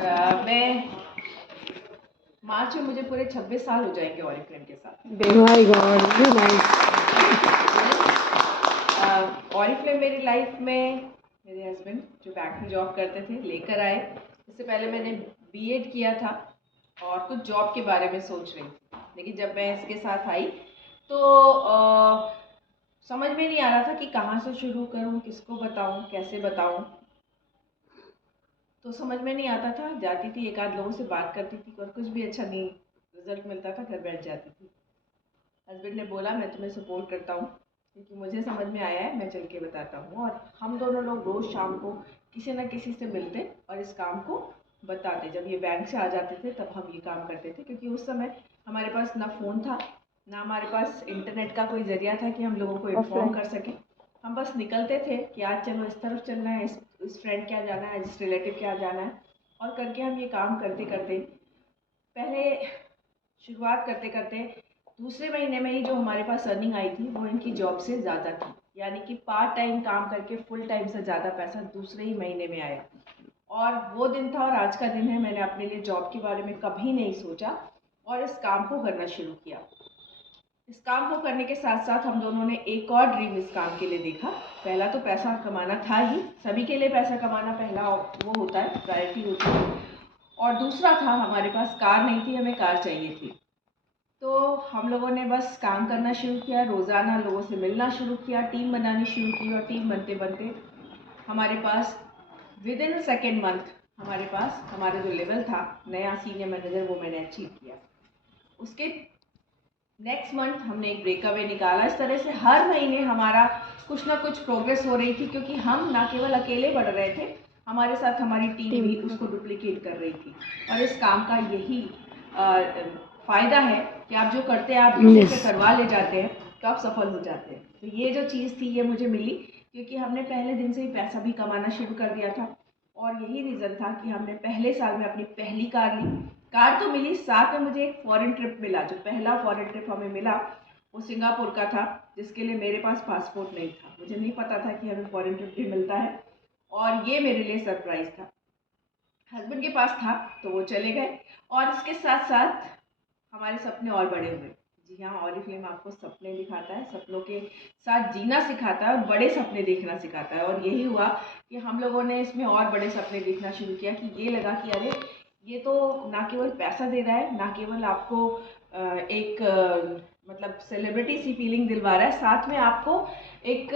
मैं मार्च में मुझे पूरे 26 साल हो जाएंगे ऑरिफ्लेम के साथ। My God, very nice. Oriflame मेरी लाइफ में मेरे हस्बैंड जो बैंक में जॉब करते थे लेकर आए। इससे पहले मैंने बीएड किया था और कुछ जॉब के बारे में सोच रही थी, लेकिन जब मैं इसके साथ आई तो समझ में नहीं आ रहा था कि कहाँ से शुरू करूँ, किसको बताऊँ, कैसे बताऊँ। तो समझ में नहीं आता था, जाती थी एक आध लोगों से बात करती थी और कुछ भी अच्छा नहीं रिजल्ट मिलता था, घर बैठ जाती थी। हस्बैंड ने बोला मैं तुम्हें सपोर्ट करता हूँ क्योंकि मुझे समझ में आया है, मैं चल के बताता हूँ। और हम दोनों लोग रोज़ शाम को किसी न किसी से मिलते और इस काम को बताते। जब ये बैंक से आ जाते थे तब हम ये काम करते थे, क्योंकि उस समय हमारे पास ना फ़ोन था, ना हमारे पास इंटरनेट का कोई ज़रिया था कि हम लोगों को इन्फॉर्म कर सकें। हम बस निकलते थे कि आज चलो इस तरफ चलना है, इस फ्रेंड क्या जाना है, इस रिलेटिव क्या जाना है, और करके हम ये काम करते करते पहले शुरुआत करते करते दूसरे महीने में ही जो हमारे पास अर्निंग आई थी वो इनकी जॉब से ज़्यादा थी। यानी कि पार्ट टाइम काम करके फुल टाइम से ज़्यादा पैसा दूसरे ही महीने में आया। और वो दिन था और आज का दिन है, मैंने अपने लिए जॉब के बारे में कभी नहीं सोचा और इस काम को करना शुरू किया। इस काम को करने के साथ साथ हम दोनों ने एक और ड्रीम इस काम के लिए देखा। पहला तो पैसा कमाना था ही, सभी के लिए पैसा कमाना पहला वो होता है, प्रायोरिटी होती है। और दूसरा था, हमारे पास कार नहीं थी, हमें कार चाहिए थी। तो हम लोगों ने बस काम करना शुरू किया, रोज़ाना लोगों से मिलना शुरू किया, टीम बनानी शुरू की, और टीम बनते बनते हमारे पास विद इन सेकेंड मंथ हमारे पास हमारा जो लेवल था नया सीनियर मैनेजर वो मैंने अचीव किया। उसके नेक्स्ट मंथ हमने एक ब्रेकअवे निकाला। इस तरह से हर महीने हमारा कुछ ना कुछ प्रोग्रेस हो रही थी, क्योंकि हम ना केवल अकेले बढ़ रहे थे, हमारे साथ हमारी टीम भी उसको डुप्लीकेट कर रही थी। और इस काम का यही फ़ायदा है कि आप जो करते हैं आप दूसरे से करवा ले जाते हैं तो आप सफल हो जाते हैं। तो ये जो चीज़ थी ये मुझे मिली क्योंकि हमने पहले दिन से ही पैसा भी कमाना शुरू कर दिया था। और यही रीज़न था कि हमने पहले साल में अपनी पहली कार ली। कार तो मिली, साथ में मुझे एक फॉरेन ट्रिप मिला। जो पहला फॉरेन ट्रिप हमें मिला वो सिंगापुर का था, जिसके लिए मेरे पास पासपोर्ट नहीं था। मुझे नहीं पता था कि हमें फॉरेन ट्रिप भी मिलता है, और ये मेरे लिए सरप्राइज़ था। हस्बैंड के पास था तो वो चले गए, और इसके साथ साथ हमारे सपने और बड़े हुए। जी हाँ, ऑरिफ्लेम आपको सपने दिखाता है, सपनों के साथ जीना सिखाता है और बड़े सपने देखना सिखाता है। और यही हुआ कि हम लोगों ने इसमें और बड़े सपने देखना शुरू किया कि ये लगा कि अरे ये तो ना केवल पैसा दे रहा है, ना केवल आपको एक मतलब सेलिब्रिटी सी फीलिंग दिलवा रहा है, साथ में आपको एक